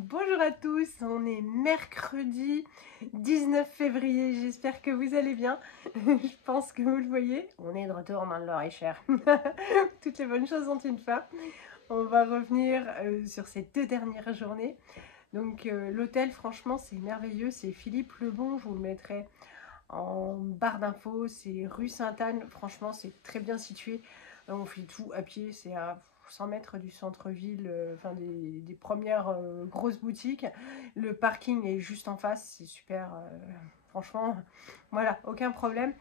Bonjour à tous, on est mercredi 19 février, j'espère que vous allez bien. Je pense que vous le voyez, on est de retour dans le Loir-et-Cher. Toutes les bonnes choses ont une fin. On va revenir sur ces 2 dernières journées. Donc l'hôtel, franchement, c'est merveilleux, c'est Philippe Lebon, je vous le mettrai en barre d'infos, c'est rue Sainte-Anne, franchement c'est très bien situé. On fait tout à pied, c'est à 100 mètres du centre-ville, enfin des premières grosses boutiques. Le parking est juste en face, c'est super, franchement, voilà, aucun problème.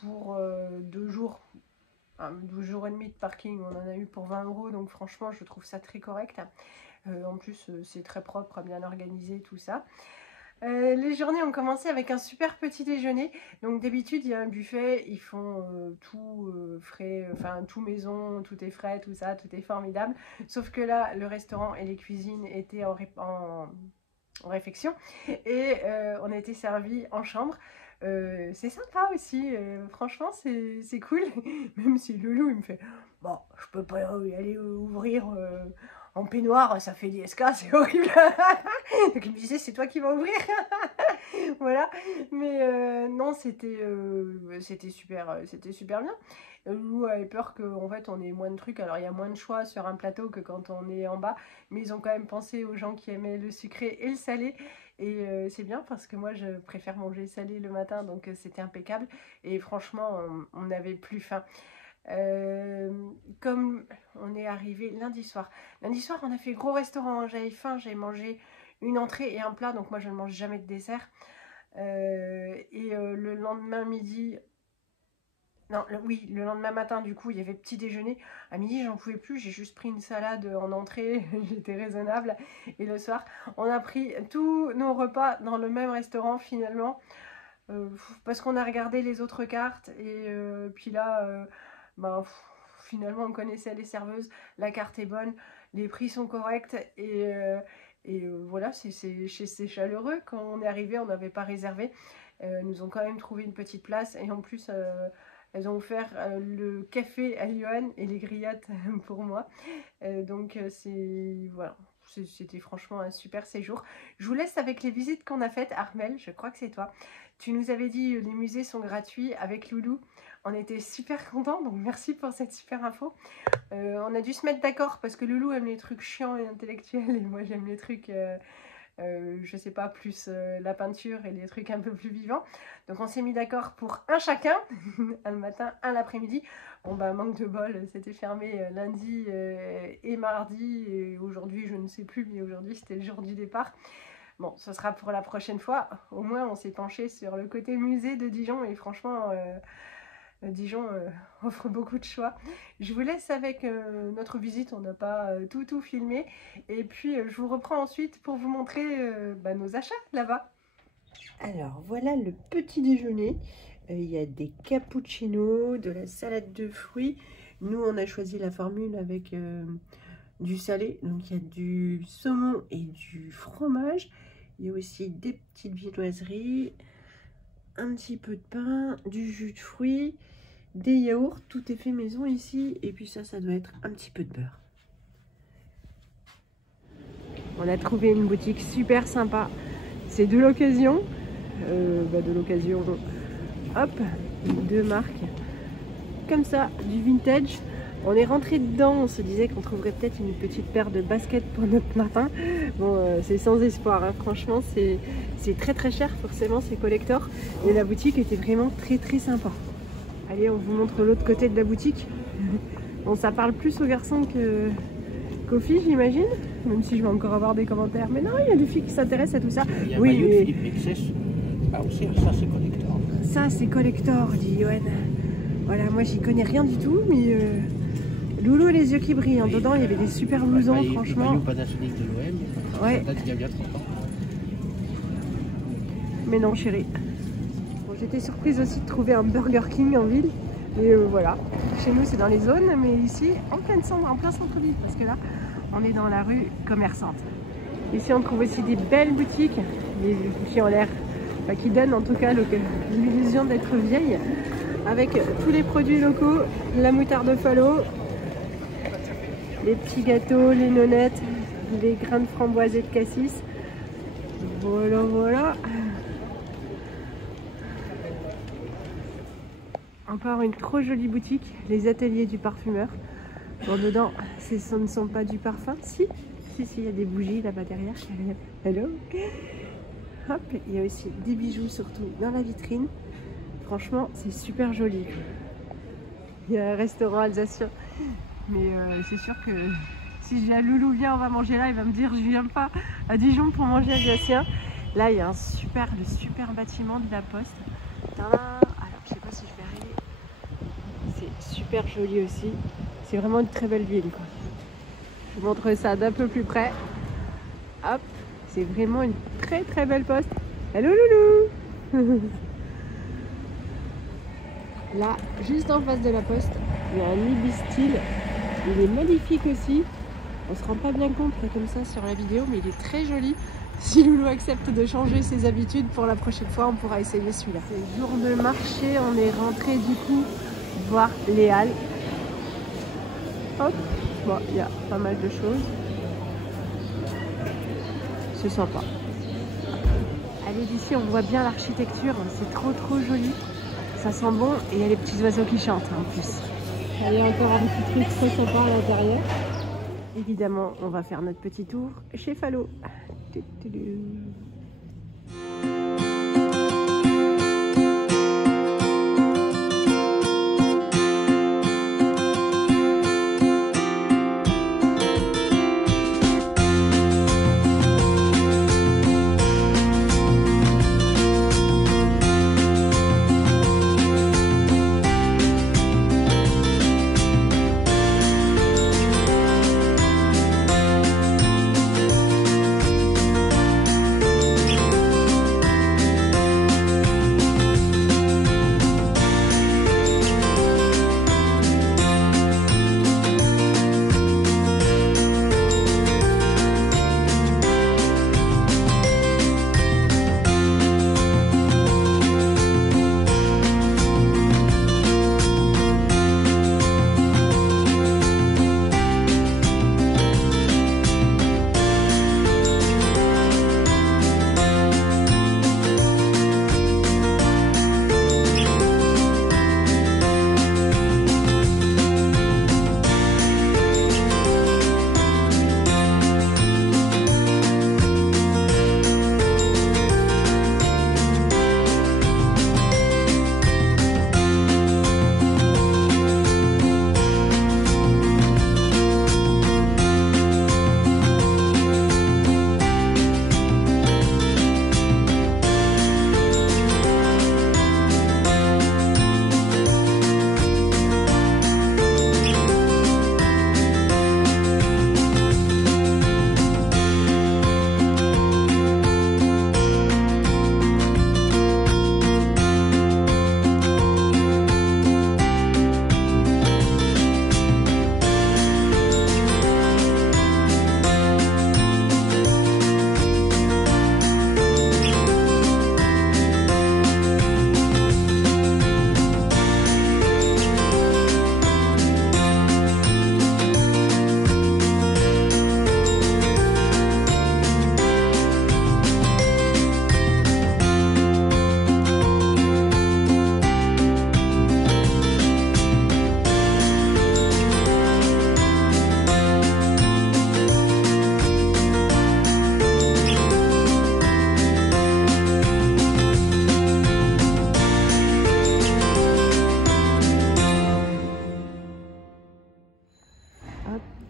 Pour 2 jours, 12 jours et demi de parking, on en a eu pour 20 €, donc franchement je trouve ça très correct. En plus c'est très propre, bien organisé, tout ça. Les journées ont commencé avec un super petit déjeuner. Donc d'habitude il y a un buffet, ils font tout frais, enfin tout maison, tout est frais, tout ça, tout est formidable. Sauf que là, le restaurant et les cuisines étaient en réfection et on a été servi en chambre. C'est sympa aussi, franchement c'est cool. Même si Loulou il me fait bon, je peux pas y aller ouvrir en peignoir, ça fait des SK, c'est horrible. Donc il me disait c'est toi qui vas ouvrir. Voilà, mais non, c'était super bien. Loulou avait peur qu'en fait on ait moins de trucs. Alors il y a moins de choix sur un plateau que quand on est en bas, mais ils ont quand même pensé aux gens qui aimaient le sucré et le salé. Et c'est bien parce que moi je préfère manger salé le matin, donc c'était impeccable. Et franchement on n'avait plus faim. Comme on est arrivé lundi soir on a fait gros restaurant, j'avais faim, j'avais mangé une entrée et un plat, donc moi je ne mange jamais de dessert. Le lendemain midi, non, le lendemain matin, du coup, il y avait petit déjeuner. À midi, j'en pouvais plus, j'ai juste pris une salade en entrée, j'étais raisonnable. Et le soir, on a pris tous nos repas dans le même restaurant finalement, parce qu'on a regardé les autres cartes. Et puis là, ben, finalement, on connaissait les serveuses, la carte est bonne, les prix sont corrects. Et voilà, c'est chaleureux. Quand on est arrivé, on n'avait pas réservé. Nous ont quand même trouvé une petite place. Et en plus, elles ont offert le café à Johan et les grillades pour moi. Donc voilà, c'était franchement un super séjour. Je vous laisse avec les visites qu'on a faites. Armel, je crois que c'est toi. Tu nous avais dit les musées sont gratuits avec Loulou. On était super contents, donc merci pour cette super info. On a dû se mettre d'accord parce que Loulou aime les trucs chiants et intellectuels et moi j'aime les trucs, je sais pas, plus la peinture et les trucs un peu plus vivants. Donc on s'est mis d'accord pour un chacun, un le matin, un l'après-midi. Bon bah manque de bol, c'était fermé lundi et mardi et aujourd'hui je ne sais plus, mais aujourd'hui c'était le jour du départ. Bon, ce sera pour la prochaine fois. Au moins on s'est penché sur le côté musée de Dijon et franchement... Dijon offre beaucoup de choix. Je vous laisse avec notre visite, on n'a pas tout filmé. Et puis je vous reprends ensuite pour vous montrer nos achats là-bas. Alors voilà le petit déjeuner. Il y a des cappuccinos, de la salade de fruits. Nous on a choisi la formule avec du salé. Donc il y a du saumon et du fromage. Il y a aussi des petites viennoiseries, un petit peu de pain, du jus de fruits, des yaourts, tout est fait maison ici. Et puis ça doit être un petit peu de beurre. On a trouvé une boutique super sympa. C'est de l'occasion. Hop, 2 marques. Comme ça, du vintage. On est rentré dedans, on se disait qu'on trouverait peut-être une petite paire de baskets pour notre Martin. Bon, c'est sans espoir, hein. Franchement, c'est très cher, forcément, c'est collector. Et la boutique était vraiment très sympa. Allez, on vous montre l'autre côté de la boutique. Bon, ça parle plus aux garçons qu'aux filles, j'imagine. Même si je vais encore avoir des commentaires. Mais non, il y a des filles qui s'intéressent à tout ça. Il y a oui, mais... Philippe Mexès. Ah, aussi, ça c'est collector. Ça, c'est collector, dit Johan. Voilà, moi, j'y connais rien du tout, mais... Loulou les yeux qui brillent, hein. Dedans il y avait des super blousons, franchement. Le Panasonic de l'OM, ouais. Ça date il y a bien 30 ans. Mais non chérie. Bon, j'étais surprise aussi de trouver un Burger King en ville. Et voilà, chez nous c'est dans les zones, mais ici en plein centre-ville, parce que là on est dans la rue commerçante. Ici on trouve aussi des belles boutiques, qui ont l'air, qui donnent en tout cas l'illusion d'être vieilles, avec tous les produits locaux, la moutarde Fallot, les petits gâteaux, les nonnettes, les grains de framboise et de cassis. Voilà, voilà. Encore une trop jolie boutique, les ateliers du parfumeur. Bon, dedans, ce ne sont pas du parfum. Si, il y a des bougies là-bas derrière. Hello. Hop, il y a aussi des bijoux, surtout dans la vitrine. Franchement, c'est super joli. Il y a un restaurant alsacien. Mais c'est sûr que si j'ai un loulou, viens, on va manger là, il va me dire, je viens pas à Dijon pour manger alsacien. Là, il y a le super bâtiment de la Poste. Alors, je sais pas si je vais arriver. C'est super joli aussi. C'est vraiment une très belle ville, quoi. Je vous montre ça d'un peu plus près. Hop, c'est vraiment une très belle Poste. Hello loulou. Là, juste en face de la Poste, il y a un Ibis-Style. Il est magnifique aussi. On se rend pas bien compte là, comme ça sur la vidéo, mais il est très joli. Si Loulou accepte de changer ses habitudes, pour la prochaine fois, on pourra essayer celui-là. C'est jour de marché, on est rentré du coup voir les halles. Hop, bon, il y a pas mal de choses. C'est sympa. Allez, d'ici, on voit bien l'architecture, c'est trop joli. Ça sent bon et il y a les petits oiseaux qui chantent en plus. Il y a encore un petit truc très sympa à l'intérieur. Évidemment, on va faire notre petit tour chez Fallo.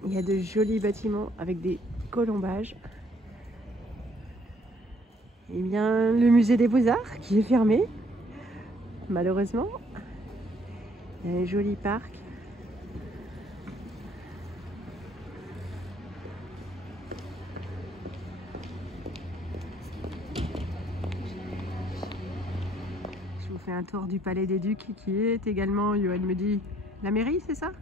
Il y a de jolis bâtiments avec des colombages. Eh bien, le musée des Beaux-Arts qui est fermé, malheureusement. Il y a un joli parc. Je vous fais un tour du Palais des Ducs qui est également, Johan me dit, la mairie, c'est ça?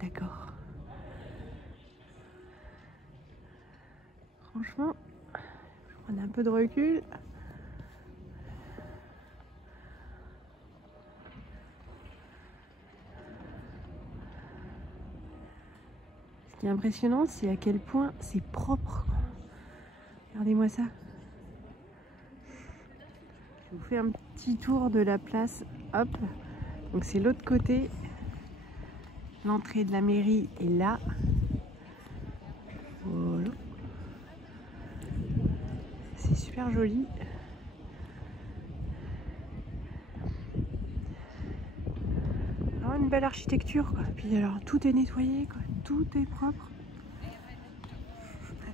D'accord. Franchement, on a un peu de recul. Ce qui est impressionnant, c'est à quel point c'est propre. Regardez-moi ça. Je vous fais un petit tour de la place. Hop. Donc c'est l'autre côté. L'entrée de la mairie est là. Voilà. C'est super joli. Alors, une belle architecture, quoi. Puis alors tout est nettoyé, quoi. Tout est propre.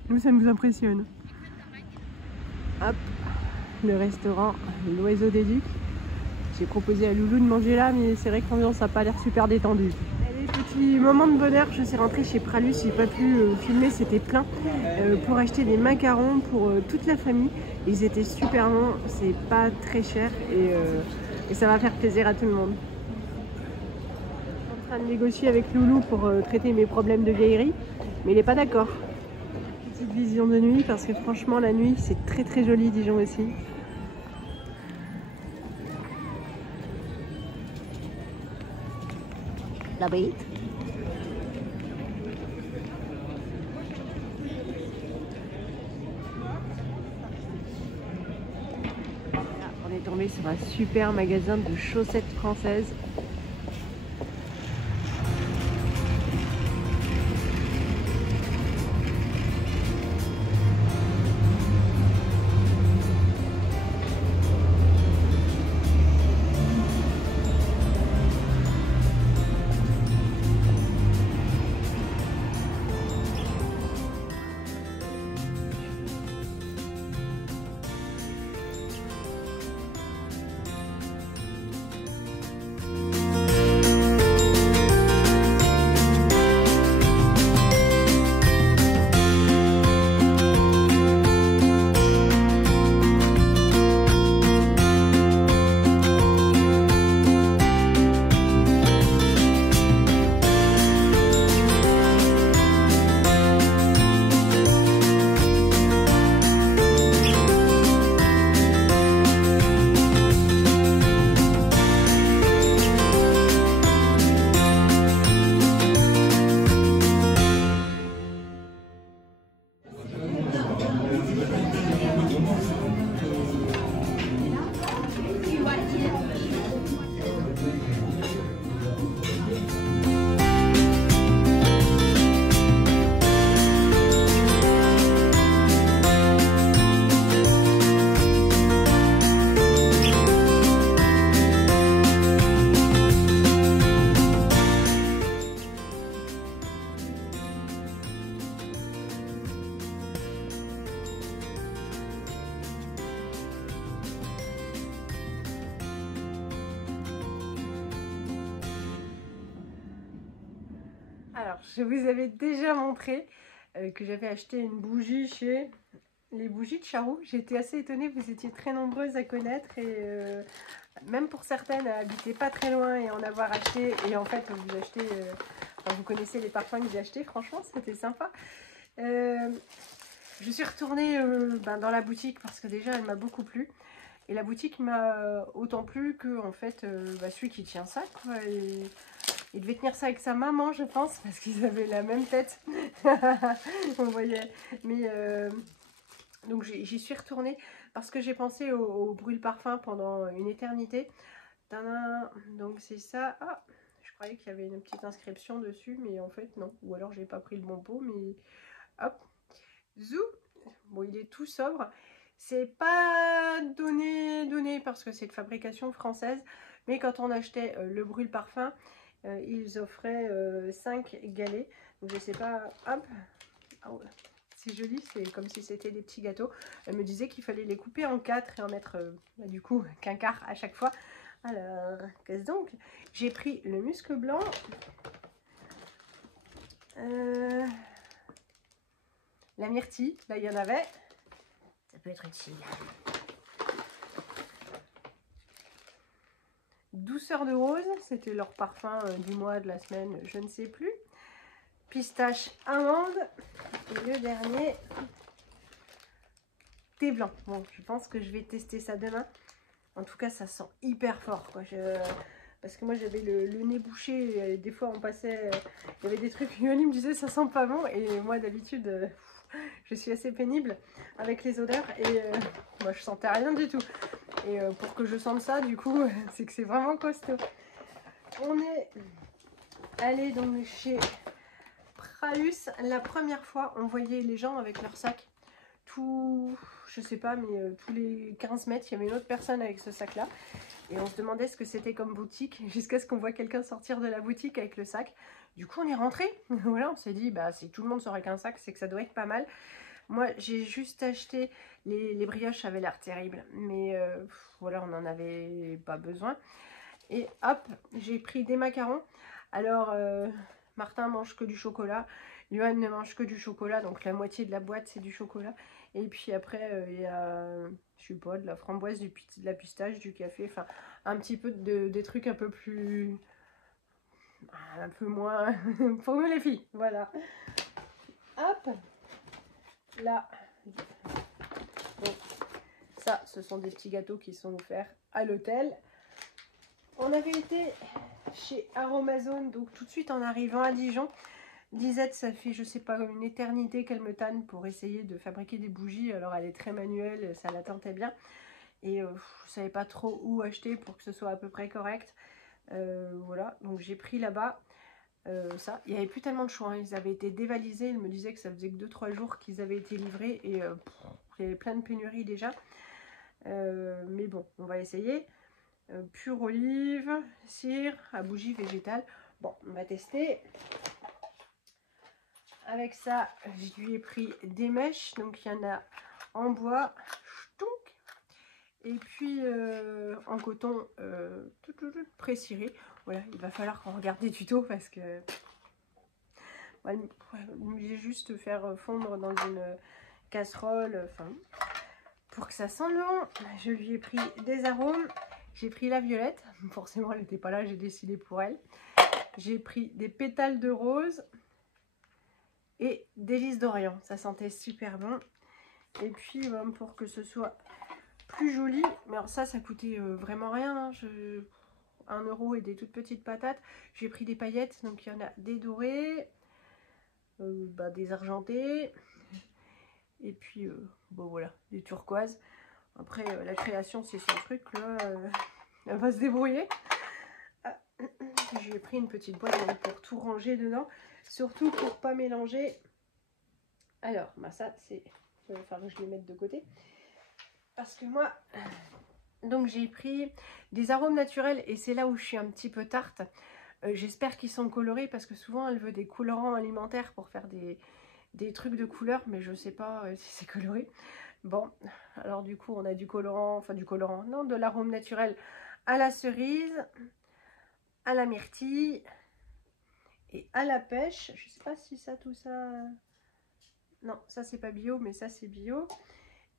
Nous, ça nous impressionne. Hop, le restaurant L'Oiseau des Ducs. J'ai proposé à Loulou de manger là, mais c'est vrai que l'ambiance n'a pas l'air super détendue. Allez, petit moment de bonheur, je suis rentrée chez Pralus, j'ai pas pu filmer, c'était plein, pour acheter des macarons pour toute la famille. Ils étaient super bons, c'est pas très cher et ça va faire plaisir à tout le monde. Je suis en train de négocier avec Loulou pour traiter mes problèmes de vieillerie, mais il n'est pas d'accord. Petite vision de nuit, parce que franchement la nuit c'est très très joli Dijon aussi. La bête. On est tombé sur un super magasin de chaussettes françaises. Alors, je vous avais déjà montré que j'avais acheté une bougie chez les bougies de Charroux. J'étais assez étonnée, vous étiez très nombreuses à connaître et même pour certaines à habiter pas très loin et en avoir acheté. Et en fait, vous achetez, enfin, vous connaissez les parfums que j'ai achetés, franchement, c'était sympa. Je suis retournée dans la boutique parce que déjà, elle m'a beaucoup plu. Et la boutique m'a autant plu que en fait, celui qui tient ça, quoi. Il devait tenir ça avec sa maman, je pense, parce qu'ils avaient la même tête. On voyait. Mais donc j'y suis retournée parce que j'ai pensé au brûle-parfum pendant une éternité. Tadam. Donc c'est ça. Ah, je croyais qu'il y avait une petite inscription dessus, mais en fait non. Ou alors j'ai pas pris le bon pot, mais hop. Zou. Bon, il est tout sobre. C'est pas donné parce que c'est de fabrication française, mais quand on achetait le brûle-parfum, ils offraient 5 galets. Donc je sais pas, hop, oh, c'est joli, c'est comme si c'était des petits gâteaux. Elle me disait qu'il fallait les couper en 4 et en mettre du coup qu'un quart à chaque fois. Alors, qu'est-ce donc? J'ai pris le musc blanc. La myrtille, là il y en avait. Ça peut être utile. Douceur de rose, c'était leur parfum du mois, de la semaine, je ne sais plus. Pistache amande. Et le dernier, thé blanc. Bon, je pense que je vais tester ça demain. En tout cas, ça sent hyper fort, quoi. parce que moi j'avais le nez bouché, et des fois on passait, il y avait des trucs, Yoli me disait ça sent pas bon, et moi d'habitude je suis assez pénible avec les odeurs, et moi je sentais rien du tout. Et pour que je sente ça, du coup, c'est que c'est vraiment costaud. On est allé donc chez Praus. La première fois, on voyait les gens avec leur sac. Je sais pas, mais tous les 15 mètres, il y avait une autre personne avec ce sac-là. Et on se demandait ce que c'était comme boutique, jusqu'à ce qu'on voit quelqu'un sortir de la boutique avec le sac. Du coup, on est rentré. Voilà, on s'est dit, bah, si tout le monde sort avec un sac, c'est que ça doit être pas mal. Moi, j'ai juste acheté, les brioches avaient l'air terribles, mais voilà, on n'en avait pas besoin. Et hop, j'ai pris des macarons. Alors, Martin mange que du chocolat, Johan ne mange que du chocolat, donc la moitié de la boîte c'est du chocolat. Et puis après, il y a, je sais pas, de la framboise, de la pistache, du café, enfin un petit peu des trucs un peu plus, un peu moins pour nous les filles, voilà. Hop, là, donc ça, ce sont des petits gâteaux qui sont offerts à l'hôtel. On avait été chez Aromazone, donc tout de suite en arrivant à Dijon. Lisette, ça fait je sais pas une éternité qu'elle me tanne pour essayer de fabriquer des bougies. Alors elle est très manuelle, ça la tentait bien. Et je savais pas trop où acheter pour que ce soit à peu près correct. Voilà, donc j'ai pris là-bas ça. Il n'y avait plus tellement de choix, hein. Ils avaient été dévalisés. Ils me disaient que ça faisait que 2-3 jours qu'ils avaient été livrés. Et il y avait plein de pénuries déjà. Mais bon, on va essayer. Pure olive, cire, à bougie végétale. Bon, on va tester. Avec ça, je lui ai pris des mèches. Donc, il y en a en bois, ch'tounk, et puis en coton pré-ciré. Voilà, il va falloir qu'on regarde des tutos parce que j'ai juste faire fondre dans une casserole, enfin, pour que ça sente bon. Je lui ai pris des arômes. J'ai pris la violette, forcément elle n'était pas là, j'ai décidé pour elle. J'ai pris des pétales de rose et des lys d'Orient, ça sentait super bon. Et puis pour que ce soit plus joli, mais alors ça coûtait vraiment rien, hein. 1 € et des toutes petites patates. J'ai pris des paillettes, donc il y en a des dorées, des argentées, et puis bon voilà, des turquoises. Après la création c'est son truc là, elle va se débrouiller. J'ai pris une petite boîte pour tout ranger dedans, surtout pour pas mélanger. Alors ça c'est, il va falloir que je les mette de côté parce que moi, donc j'ai pris des arômes naturels et c'est là où je suis un petit peu tarte. J'espère qu'ils sont colorés parce que souvent elle veut des colorants alimentaires pour faire des trucs de couleurs, mais je sais pas si c'est coloré. Bon, alors du coup on a du colorant, non, de l'arôme naturel à la cerise, à la myrtille et à la pêche. Je sais pas si ça, tout ça... Non, ça c'est pas bio, mais ça c'est bio.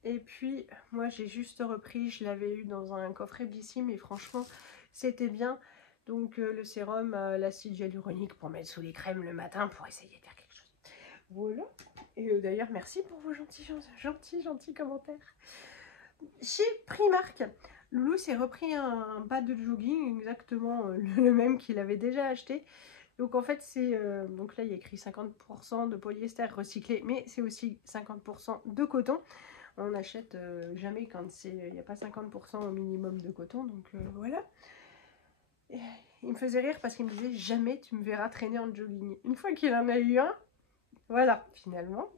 Et puis moi j'ai juste repris, je l'avais eu dans un coffret Blissim et franchement c'était bien. Donc le sérum, l'acide hyaluronique pour mettre sous les crèmes le matin pour essayer de faire quelque chose. Voilà. Et d'ailleurs merci pour vos gentils commentaires. Chez Primark, Loulou s'est repris un bas de jogging, exactement le même qu'il avait déjà acheté. Donc en fait c'est, donc là il y a écrit 50% de polyester recyclé, mais c'est aussi 50% de coton. On n'achète jamais quand il n'y a pas 50% au minimum de coton, donc voilà. Et il me faisait rire parce qu'il me disait jamais tu me verras traîner en jogging. Une fois qu'il en a eu un, voilà, finalement.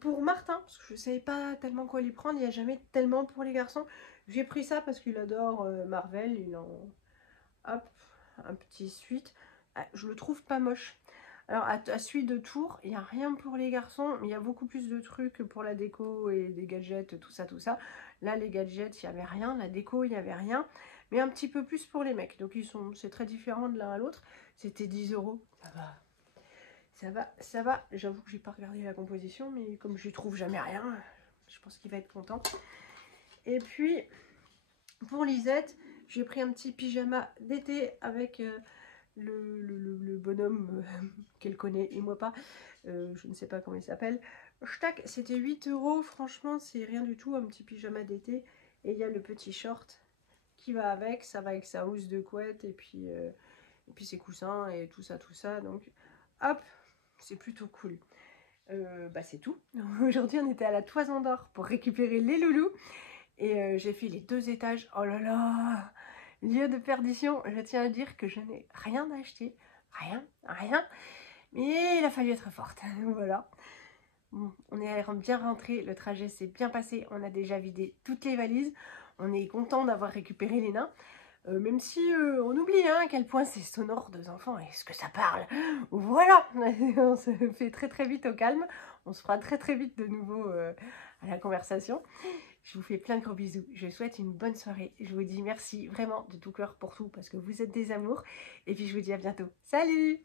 Pour Martin, parce que je ne savais pas tellement quoi lui prendre, il n'y a jamais tellement pour les garçons. J'ai pris ça parce qu'il adore Marvel, il en... Hop, un petit suite. Ah, je le trouve pas moche. Alors à celui de Tours, il n'y a rien pour les garçons, mais il y a beaucoup plus de trucs pour la déco et des gadgets, tout ça. Là les gadgets, il n'y avait rien, la déco, il n'y avait rien, mais un petit peu plus pour les mecs. Donc c'est très différent de l'un à l'autre. C'était 10 €. Ça va. J'avoue que j'ai pas regardé la composition, mais comme je trouve jamais rien, je pense qu'il va être content. Et puis pour Lisette, j'ai pris un petit pyjama d'été avec le bonhomme qu'elle connaît et moi pas. Je ne sais pas comment il s'appelle. C'était 8 €. Franchement, c'est rien du tout. Un petit pyjama d'été. Et il y a le petit short qui va avec. Ça va avec sa housse de couette et puis ses coussins et tout ça. Donc, hop, c'est plutôt cool. C'est tout. Aujourd'hui, on était à la Toison d'Or pour récupérer les loulous. Et j'ai fait les 2 étages. Oh là là, lieu de perdition. Je tiens à dire que je n'ai rien acheté. Rien. Mais il a fallu être forte. Voilà. Bon, on est bien rentré. Le trajet s'est bien passé. On a déjà vidé toutes les valises. On est content d'avoir récupéré les nains. Même si on oublie à quel point c'est sonore 2 enfants. Est-ce que ça parle? Voilà. On se fait très vite au calme. On se fera très vite de nouveau à la conversation. Je vous fais plein de gros bisous. Je vous souhaite une bonne soirée. Je vous dis merci vraiment de tout cœur pour tout parce que vous êtes des amours. Et puis je vous dis à bientôt. Salut!